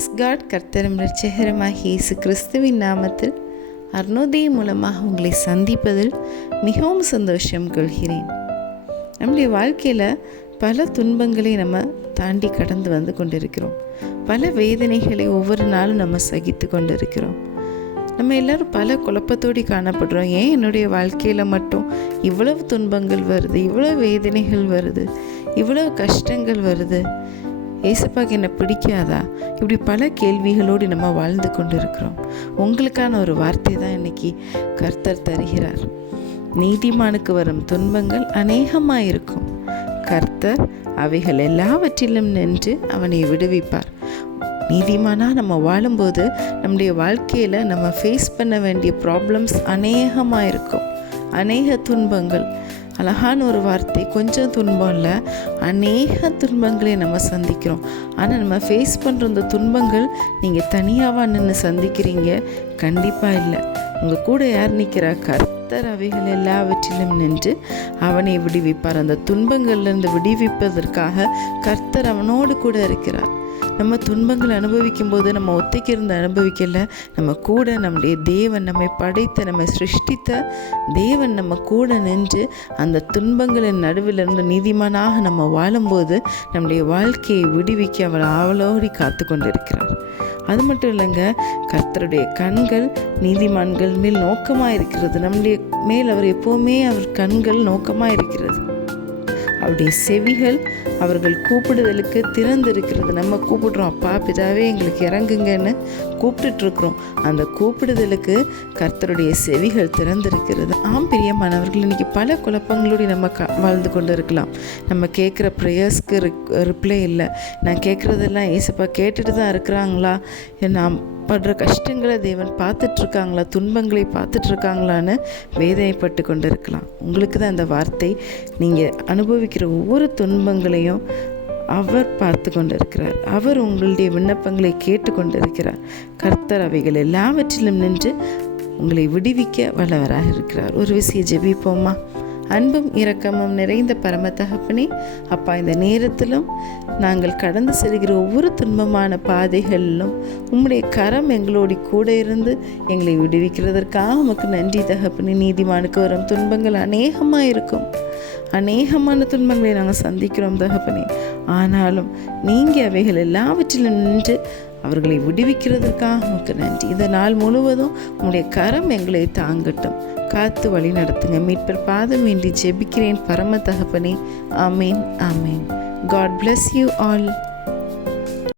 Price God கர்த்தரும் ரட்சகரமாக இயேசு கிறிஸ்துவின் நாமத்தில் அருணோதயம் மூலமாக உங்களை சந்திப்பதில் மிகவும் சந்தோஷம் கொள்கிறேன். நம்முடைய வாழ்க்கையில் பல துன்பங்களை நம்ம தாண்டி கடந்து வந்து கொண்டிருக்கிறோம். பல வேதனைகளை ஒவ்வொரு நாளும் நம்ம சகித்து கொண்டிருக்கிறோம். நம்ம எல்லோரும் பல குழப்பத்தோடு காணப்படுறோம். ஏன் என்னுடைய வாழ்க்கையில் மட்டும் இவ்வளவு துன்பங்கள் வருது இவ்வளவு வேதனைகள் வருது இவ்வளவு கஷ்டங்கள் வருது? ஏசப்பாக்கு என்ன பிடிக்காதா? இப்படி பல கேள்விகளோடு நம்ம வாழ்ந்து கொண்டு இருக்கிறோம் உங்களுக்கான ஒரு வார்த்தை தான் இன்னைக்கு கர்த்தர் தருகிறார். நீதிமானுக்கு வரும் துன்பங்கள் அநேகமாக இருக்கும் கர்த்தர் அவைகள் எல்லாவற்றிலும் நின்று அவனை விடுவிப்பார். நீதிமானாக நம்ம வாழும்போது நம்முடைய வாழ்க்கையில் நம்ம ஃபேஸ் பண்ண வேண்டிய ப்ராப்ளம்ஸ் அநேகமாக இருக்கும் அநேக துன்பங்கள் அழகான ஒரு வார்த்தை கொஞ்சம் துன்பம் இல்லை அநேக துன்பங்களை நம்ம சந்திக்கிறோம். ஆனால் நம்ம ஃபேஸ் பண்ணுற இந்த துன்பங்கள் நீங்கள் தனியாவா நின்று சந்திக்கிறீங்க கண்டிப்பாக இல்லை. உங்கள் கூட யார் நிற்கிறா கர்த்தர் அவைகள் எல்லாவற்றிலும் நின்று அவனை விடுவிப்பார். அந்த துன்பங்கள்லேருந்து விடுவிப்பதற்காக கர்த்தர் அவனோடு கூட இருக்கிறார். நம்ம துன்பங்களை அனுபவிக்கும் போது நம்ம ஒத்தைக்கு இருந்து அனுபவிக்கல. நம்ம கூட நம்முடைய தேவன் நம்மை படைத்த நம்ம சிருஷ்டித்த தேவன் நம்ம கூட நின்று அந்த துன்பங்களின் நடுவில் இருந்து நீதிமானாக நம்ம வாழும்போது நம்முடைய வாழ்க்கையை விடுவிக்க அவர் ஆவலோடி காத்து கொண்டிருக்கிறார் அது மட்டும் இல்லைங்க கர்த்தருடைய கண்கள் நீதிமான்கள் மேல் நோக்கமாக இருக்கிறது. நம்முடைய மேல் அவர் எப்போவுமே அவர் கண்கள் நோக்கமாக இருக்கிறது. அவருடைய செவிகள் அவர்கள் கூப்பிடுதலுக்கு திறந்திருக்கிறது. நம்ம கூப்பிடுறோம். அப்பா பிதாவே எங்களுக்கு இறங்குங்கன்னு கூப்பிட்டுட்ருக்குறோம். அந்த கூப்பிடுதலுக்கு கர்த்தருடைய செவிகள் திறந்திருக்கிறது. ஆம் பிரியமானவர்கள் இன்றைக்கி பல குழப்பங்களோடு நம்ம க வாழ்ந்து கொண்டு இருக்கலாம் நம்ம கேட்குற ப்ரேயர்ஸ்க்கு ரிப்ளை இல்லை. நான் கேட்குறதெல்லாம் ஏசப்பா கேட்டுட்டு தான் இருக்கிறாங்களா? நான் படுற கஷ்டங்களை தேவன் பார்த்துட்ருக்காங்களா? துன்பங்களை பார்த்துட்ருக்காங்களான்னு வேதனைப்பட்டு கொண்டு இருக்கலாம் உங்களுக்கு தான் அந்த வார்த்தை. நீங்கள் அனுபவிக்கிற ஒவ்வொரு துன்பங்களையும் அவர் பார்த்து கொண்டிருக்கிறார். அவர் உங்களுடைய விண்ணப்பங்களை கேட்டு கொண்டிருக்கிறார். கர்த்தர் அவைகள் எல்லாவற்றிலும் நின்று உங்களை விடுவிக்க வல்லவராக இருக்கிறார். ஒரு விஷயம் ஜெபிப்போமா? அன்பும் இரக்கமும் நிறைந்த பரம தகப்பனே அப்பா இந்த நேரத்திலும் நாங்கள் கடந்து செல்கிற ஒவ்வொரு துன்பமான பாதைகளிலும் உம்முடைய கரம் எங்களோடு கூட இருந்து எங்களை விடுவிக்கிறதற்காக உமக்கு நன்றி தகப்பனே. நீதிமானுக்கு வரும் துன்பங்கள் அநேகமாக இருக்கும். அநேகமான துன்பங்களை நாங்கள் சந்திக்கிறோம் தகப்பனே. ஆனாலும் நீங்கள் அவைகள் எல்லாவற்றிலும் நின்று அவர்களை விடுவிக்கிறதுக்காக உமக்கு நன்றி. இந்த நாள் முழுவதும் உங்களுடைய கரம் எங்களை தாங்கட்டும். காத்து வழி நடத்துங்க. மீட்பர் பாதம் வேண்டி ஜெபிக்கிறேன். பரம தகப்பனே. ஆமேன் ஆமேன். God bless you all